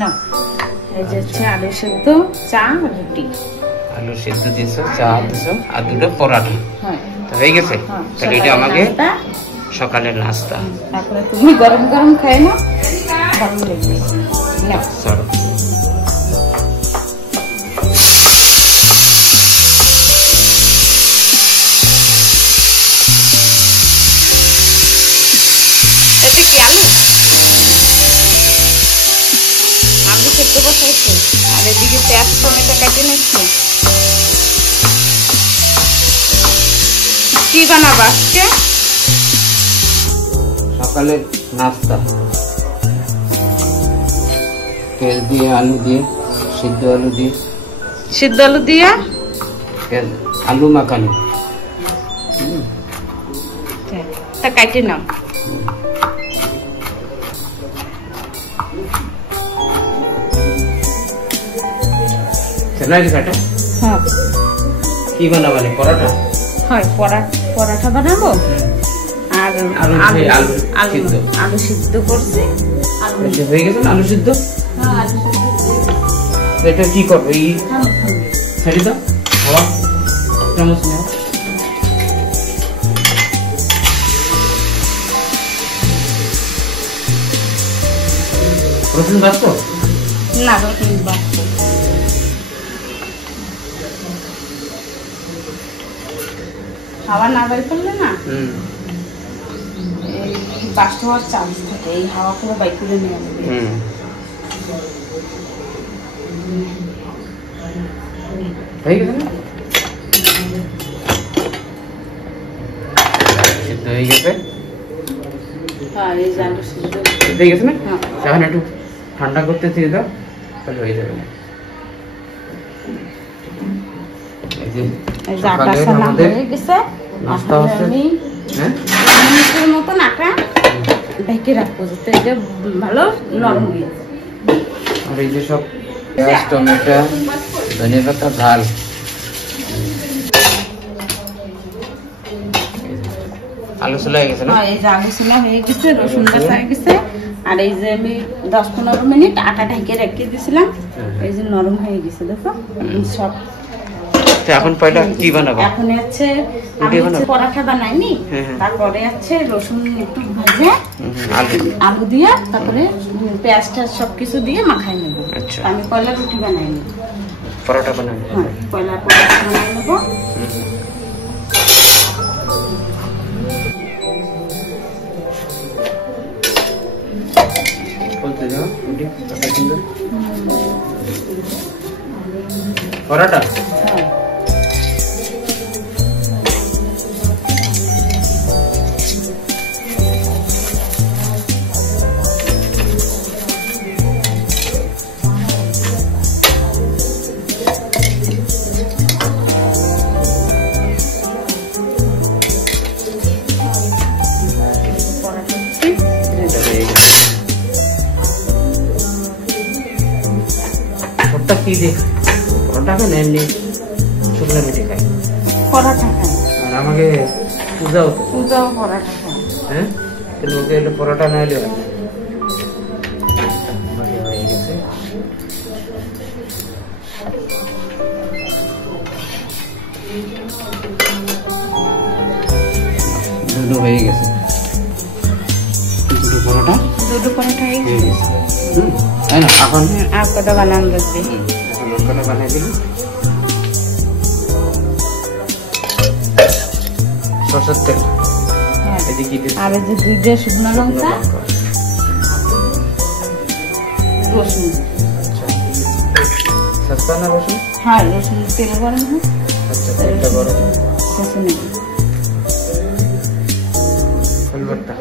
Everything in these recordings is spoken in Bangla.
না এই যে আলু সেদ্ধ চা রুটি আলু সেদ্ধ দিয়েছো চা দিয়েছো আর দুটো পরোটা হ্যাঁ তো হয়ে গেছে তাহলে এটা আমাকে সকালের নাস্তা তারপরে তুমি গরম গরম খাই না ভালো লাগবে না চলো এতে কি আলু আলু সেদ্ধ বসাইছি আর এদিকে পেঁয়াজ টমেটো কেটে নিচ্ছি কি বানাবো আজকে সকালের নাস্তা তেল দিয়ে আলু দিয়ে সিদ্ধ আলু দিয়ে আলু মাখানি তা কাটে নাও কাটা হ্যাঁ কি বানাবানি পরোটা হয় পরাঠা বানাবো আর আলু সিদ্ধ করছি হয়ে গেছে না আলু সিদ্ধ এটা কি করবো এই ছাড়ি দাও হাওয়া চামচ নেও রসুন বাঁচতো না রসুন বাঁচতো হাওয়া না বের করলে না এই বাস্ট হওয়ার চান্স থাকে এই হাওয়া পুরো বাইক করে নিয়ে আসবে হয়ে গেছে না সিদ্ধ হয়ে গেছে হ্যাঁ এই যে আলু সিদ্ধ হয়ে গেছে না হ্যাঁ এখন একটু ঠান্ডা করতে দিয়ে দাও তাহলে হয়ে যাবে না এই যে আটা সানা হয়ে গেছে নাস্তা হচ্ছে হ্যাঁ মিনিটের মতন আটা ঢেকে রাখবো যাতে এটা ভালো নরম হয়ে যায় আর এই যে সব পেঁয়াজ টমেটো ধনিয়া পাতা ঝাল আলু চলে হয়ে গেছে না এই যে আলু চলা হয়ে গেছে রসুন বাটা হয়ে গেছে আর এই যে আমি 10-15 মিনিট আটা ঢেকে রেখে দিয়েছিলাম এই যে নরম হয়ে গেছে দেখো সব এখন পয়লা কি বানাবো এখন হচ্ছে আমি পরোটা বানাইনি তারপরে হচ্ছে রসুন একটু ভেজে আলু দিয়ে তারপরে পেঁয়াজটা সবকিছু দিয়ে মাখাই নেব আমি পয়লা রুটি বানাইনি পরোটা বানাবো হ্যাঁ পয়লা পরোটা বানাই নেব বলতে যাও রুটি কত সুন্দর পরোটা কি দেখ পরোটা খান এমনি শুকনো রুটি খাই পরোটা খাই আর আমাকে পূজাও পরোটা খাই হ্যাঁ কিন্তু ওকে এলে পরোটা না এলে হয়ে গেছে দুটো হয়ে গেছে দুটো পরোটা হয়ে গেছে তাই না এখন আর কটা বানানো লাগবে এখন ওখানে বানিয়ে দিবি সরষের তেল এদিকে আর এই যে 2টা শুকনো লঙ্কা রসুন সস্তা না রসুন হ্যাঁ রসুন তেল গরম হয় আচ্ছা তেলটা গরম রসুন ফলবট্টা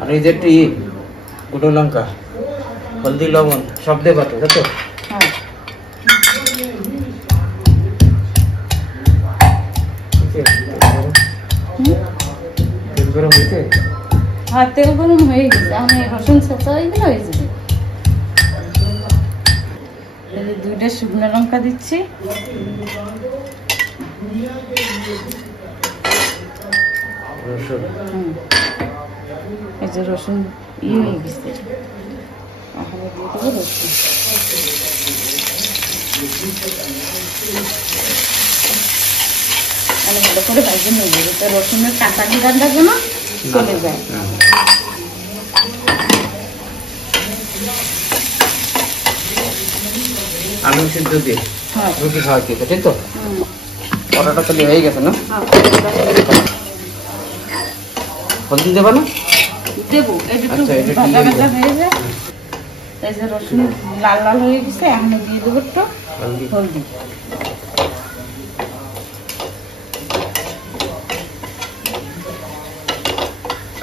আর এই যে গুঁড়ো লঙ্কা হলদি লবণ সব দেবা তো তাই তো হ্যাঁ তেল গরম হয়েছে হ্যাঁ তেল গরম হয়ে গেছে আমি রসুন ছেঁচা হয়ে গেলে হয়ে যাবে 2টা শুকনো লঙ্কা দিচ্ছি রসুন এই যে রসুন হয়ে গেছে, এখন দিয়ে দেবো রসুন। ভালো করে ভাজে নেব যাতে রসুনের কাঁচা গিরানটা যেন চলে যায়। আলু সিদ্ধ দিয়ে রুটি খাওয়া খেতে, তাই তো? পরোটা তো হয়ে গেছে না? হলদি দেবা না? দেবো, ভাজা ভাজা হয়ে যায়। এই যে রসুন লাল লাল হয়ে গেছে, এখন দিয়ে দেবো একটু হলদি।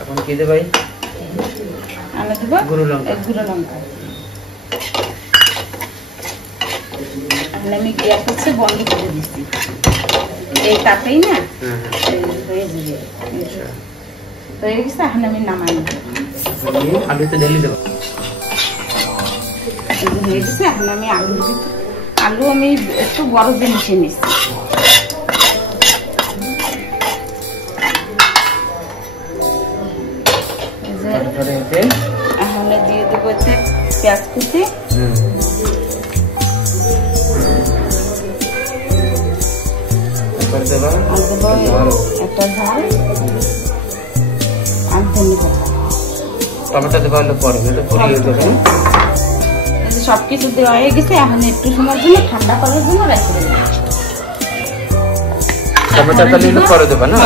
এখন কি দেবাই? আমি দেবো গুঁড়ো লঙ্কা। আমি গ্যাস হচ্ছে বন্ধ করে দিচ্ছি, এই তাতেই না হয়ে যাবে। হয়ে গেছে, এখন আমি নামাই নেব। আলুতে ঢেলে দেবো। হয়ে গেছে, এখন আমি আলু আমি একটু বড় দিয়ে মিশিয়ে নিচ্ছি। এখন দিয়ে দেবো এতে পেঁয়াজ কুচি, একটা ঝাল আর ধনিয়া পাতা। টমেটো দেওয়া হলো পরে, সবকিছু দেওয়া হয়ে গেছে। এখন একটু সময়ের জন্য ঠান্ডা করার জন্য রেখে দেবো। টমেটো তাহলে পরে দেবো না?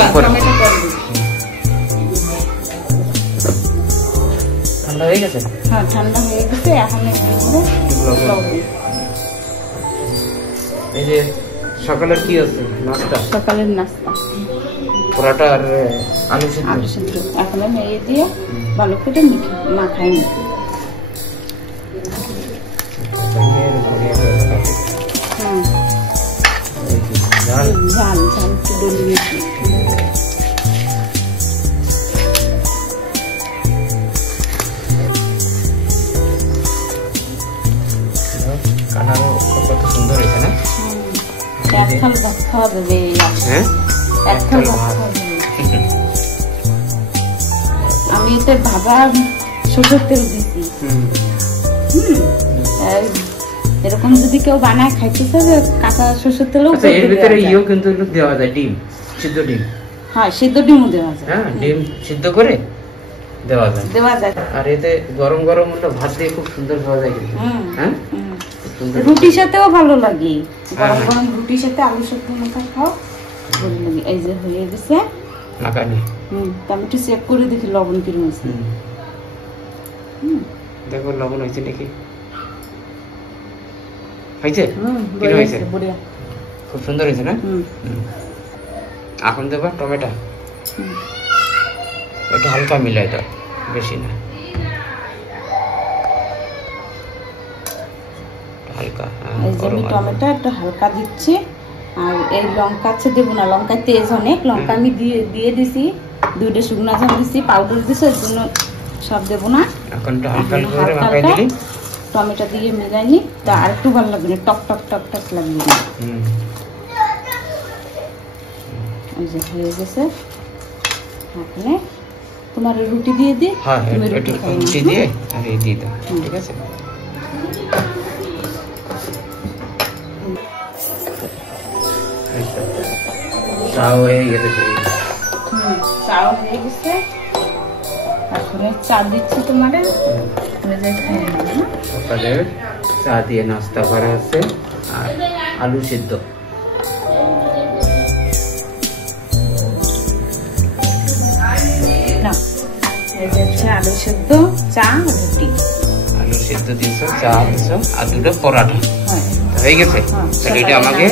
ঠান্ডা হয়ে গেছে? হ্যাঁ, ঠান্ডা হয়ে গেছে। এখন এই যে সকালের কি আছে নাস্তা? সকালের নাস্তা পরোটা আর আলু সিদ্ধ। এখন নেড়ে দিয়ে ভালো করে মাখাই নি। ঝাল ঝাল একটু ডলে নিচ্ছি। কত সুন্দর হয়েছে না? এক থাল ভাত খাওয়া যাবে। এক থাল ভাত খাওয়া যাবে। আমি এতে ভাজা সরষের তেল দিচ্ছি। এরকম যদি কেউ বানায় খাইতে চাবে, কাঁচা সরষের তেলও এর ভিতরে কিন্তু দেওয়া যায়, ডিম, সিদ্ধ ডিম। হ্যাঁ, সিদ্ধ ডিমও দেওয়া যায়। হ্যাঁ, ডিম সিদ্ধ করে দেওয়া যায়। আর এতে গরম গরম ভাত দিয়ে খুব সুন্দর খাওয়া যায় কিন্তু। হ্যাঁ, রুটির সাথেও ভালো লাগে। গরম গরম রুটির সাথে আলু সেদ্ধ মাখা খাও, ভালো লাগে। এই যে হয়ে গেছে, মাখানি। আমি একটু চেক করে দেখি লবণ কিরকম হয়েছে। দেখো লবণ হয়েছে নাকি? হয়েছে? খুব সুন্দর হয়েছে না? এখন দেবো টমেটো, একটু হালকা মিলাই দাও, বেশি না, হালকা। টমেটো একটু হালকা দিচ্ছি। আর এই লঙ্কা আছে দেবো না, লঙ্কা তেজ অনেক। লঙ্কা আমি দিয়ে দিছি, 2টা শুকনো ঝাল দিছি, পাউডার দিছি, ওই জন্য সব দেবো না। এখন টমেটো দিয়ে মিলাই নি, তা আর একটু ভালো লাগবে না, টক টক টক টক লাগবে না। এই যে হয়ে গেছে। এখন তোমার রুটি দিয়ে দিই। রুটি দিয়ে আর এই দিয়ে দাও, ঠিক আছে? চাও হয়ে গেছে। চাও হয়ে গেছে। এখন চা দিচ্ছি তোমার। সকালে চা দিয়ে নাস্তা করা আছে আর আলু সিদ্ধ। আলু সিদ্ধ, চা, রুটি। আলু সিদ্ধ দিয়েছো, চা দিয়েছো আর 2টা পরোটা হয়ে গেছে। তাহলে এটা আমাকে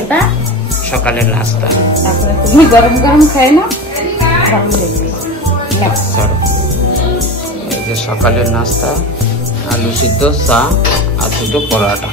সকালের নাস্তা। তুমি গরম গরম খাই না, এই যে সকালের নাস্তা, আলু সিদ্ধ, চা আর 2টো পরোটা।